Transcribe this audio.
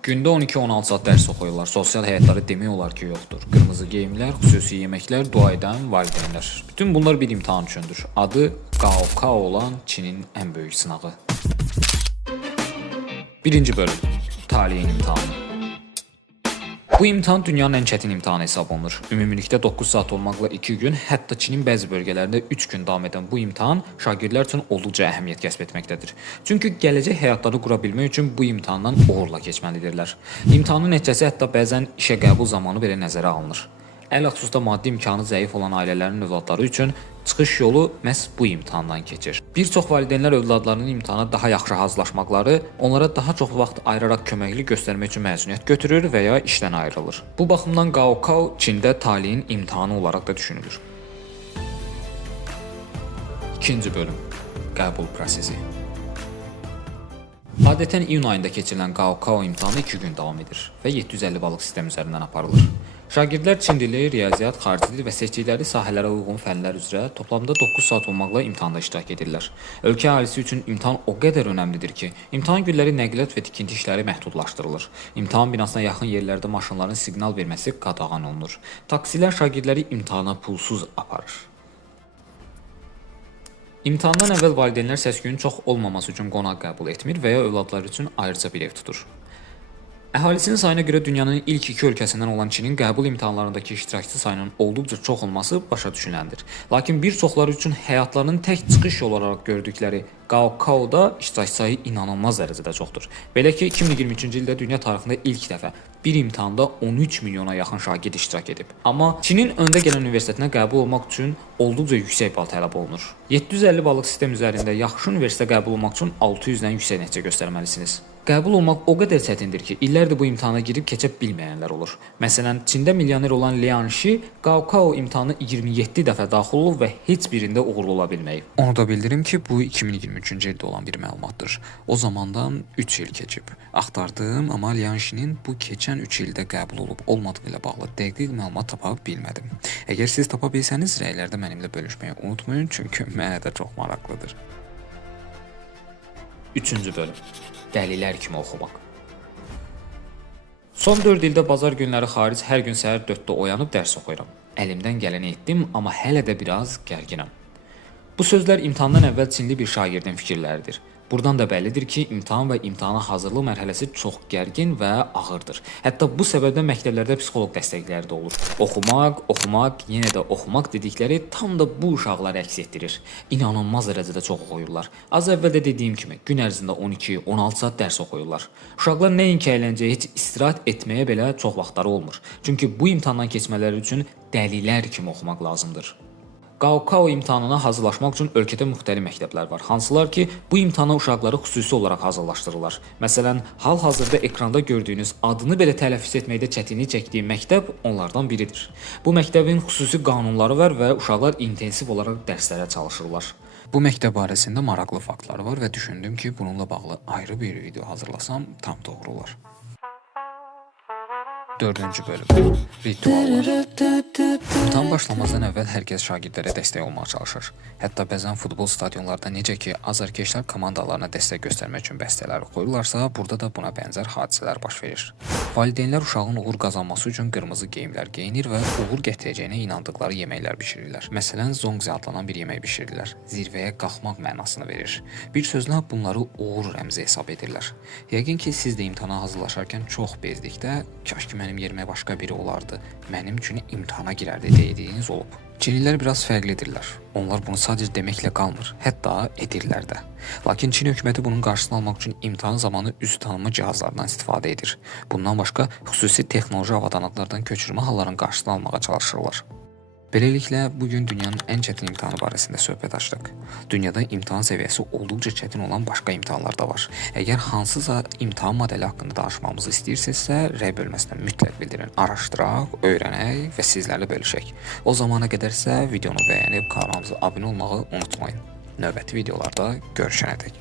Gündə 12-16 saat dərs oxuyurlar. Sosial həyatları demək olar ki, yoxdur. Qırmızı geyimlər, xüsusi yeməklər, dua edən valideynlər. Bütün bunlar bir imtahan üçündür. Adı Gaokao olan Çinin ən böyük sınağı. Birinci bölüm. Taliyin imtahanı. Bu imtahan dünyanın ən çətin imtahanı hesab olunur. Ümumilikdə 9 saat olmaqla 2 gün, hətta Çinin bəzi bölgələrində 3 gün davam edən bu imtahan şagirdlər üçün olduqca əhəmiyyət kəsb etməkdədir. Çünki gələcək həyatlarını qura bilmək üçün bu imtahandan uğurla keçməlidirlər. İmtahanın nəticəsi hətta bəzən işə qəbul zamanı belə nəzərə alınır. Ələxüsusda maddi imkanı zəif olan ailələrin övladları üçün çıxış yolu məhz bu imtahandan keçir. Bir çox valideynlər övladlarının imtahana daha yaxşı hazırlaşmaqları, onlara daha çox vaxt ayıraraq köməklik göstərmək üçün məzuniyyət götürür və ya işdən ayrılır. Bu baxımdan Gaokao Çində taliyin imtahanı olaraq da düşünülür. İkinci bölüm. Qəbul prosesi. Adətən iyun ayında keçirilən Gaokao imtahanı 2 gün davam edir və 750 balıq sistem üzərindən aparılır. Şagirdlər Çin dili, riyaziyyat, xarici dil və seçdikləri sahələrə uyğun fənlər üzrə toplamda 9 saat olmaqla imtahanda iştirak edirlər. Ölkə əhalisi üçün imtahan o qədər önəmlidir ki, imtahan günləri nəqliyyat və tikinti işləri məhdudlaşdırılır. İmtahan binasına yaxın yerlərdə maşınların siqnal verməsi qadağan olunur. Taksilər şagirdləri imtahana pulsuz aparır. İmtahandan əvvəl valideynlər səs-küyün çox olmaması üçün qonaq qəbul etmir və ya övladları üçün ayrıca bir ev tutur. Əhalisinin sayına görə dünyanın ilk 2 ölkəsindən olan Çinin qəbul imtahanlarındakı iştirakçı sayının olduqca çox olması başa düşüləndir. Lakin bir çoxları üçün həyatlarının tək çıxış yolu olaraq gördükləri Gaokao'da iştirakçı sayı inanılmaz dərəcədə çoxdur. Belə ki, 2023-cü ildə dünya tarixində ilk dəfə bir imtahanda 13 milyona yaxın şagird iştirak edib. Amma Çinin öndə gələn universitetinə qəbul olmaq üçün olduqca yüksək bal tələb olunur. 750 balıq sistem üzərində yaxşı universitetə qəbul olmaq üçün 600-dən yüksək nəticə göstərməlisiniz. Qəbul olmaq o qədər çətindir ki, illərdir bu imtahana girib keçə bilməyənlər olur. Məsələn, Çində milyoner olan Liang Shi Gaokao imtahanı 27 dəfə daxil olub və heç birində uğurlu ola bilməyib. Onu da bildirim ki, bu 2023-cü ildə olan bir məlumatdır. O zamandan 3 il keçib. Axtardım, amma Liang Shi'nin bu keçən 3 ildə qəbul olub olmadığı ilə bağlı dəqiq məlumat tapa bilmədim. Əgər siz tapa bilsəniz, rəylərdə mənimlə bölüşməyi unutmayın, çünki mənə də çox maraqlıdır. Üçüncü bölüm. Dəlilər kimi oxumaq. Son 4 ildə bazar günləri xaric hər gün səhər 4-də oyanıb dərs oxuyuram. Əlimdən gələni etdim, amma hələ də biraz gərginəm. Bu sözlər imtahandan əvvəl Çinli bir şagirdin fikirləridir. Buradan da bəllidir ki, imtahan və imtahana hazırlıq mərhələsi çox gərgin və ağırdır. Hətta bu səbəbdən məktəblərdə psixoloq dəstəkləri də olur. Oxumaq, yenə də oxumaq dedikləri tam da bu uşaqları əks etdirir. İnanılmaz dərəcədə çox oxuyurlar. Az əvvəl də dediyim kimi, gün ərzində 12-16 saat dərs oxuyurlar. Uşaqlar nəinki əyləncəyə, heç istirahət etməyə belə çox vaxtları olmur. Çünki bu imtahandan keçmələri üçün dəlilər kimi oxumaq lazımdır. Gaokao imtahanına hazırlaşmaq üçün ölkədə müxtəlif məktəblər var, hansılar ki, bu imtahana uşaqları xüsusi olaraq hazırlaşdırırlar. Məsələn, hal-hazırda ekranda gördüyünüz adını belə tələffüz etməkdə çətinlik çəkdiyi məktəb onlardan biridir. Bu məktəbin xüsusi qanunları var və uşaqlar intensiv olaraq dərslərə çalışırlar. Bu məktəb barəsində maraqlı faktlar var və düşündüm ki, bununla bağlı ayrı bir video hazırlasam tam doğru olar. 4-cü bölüm. Rituallar. İmtahan başlamazdan əvvəl hər kəs şagirdlərə dəstək olmağa çalışır. Hətta bəzən futbol stadionlarda necə ki, azarkeşlər komandalarına dəstək göstərmək üçün bəstələr oxuyurlarsa, burada da buna bənzər hadisələr baş verir. Valideynlər uşağın uğur qazanması üçün qırmızı geyimlər geyinir və uğur gətirəcəyinə inandıqları yeməklər bişirirlər. Məsələn, zongzi adlanan bir yemək bişirirlər. Zirvəyə qalxmaq mənasını verir. Bir sözlə bunları uğur rəmzi hesab edirlər. Yəqin ki, siz də imtahana hazırlaşarkən çox bezdikdə, kaş ki mənim yerimə başqa biri olardı, mənim üçün imtahana girərdi dediyiniz olub. Çinlilər biraz fərqlidirlər. Onlar bunu sadəcə deməklə qalmır, hətta edirlər də. Lakin Çin hökuməti bunun qarşısını almaq üçün imtahan zamanı üz tanıma cihazlarından istifadə edir. Bundan başqa xüsusi texnoloji avadanlıqlardan köçürmə halların qarşısını almağa çalışırlar. Beləliklə, bugün dünyanın ən çətin imtahanı barəsində söhbət açdıq. Dünyada imtahan səviyyəsi olduqca çətin olan başqa imtahanlar da var. Əgər hansısa imtahan modeli haqqında danışmamızı istəyirsinizsə, rəy bölməsindən mütləq bildirin. Araşdıraq, öyrənək və sizlərlə bölüşək. O zamana qədər isə videonu bəyənib kanalımıza abunə olmağı unutmayın. Növbəti videolarda görüşənədək.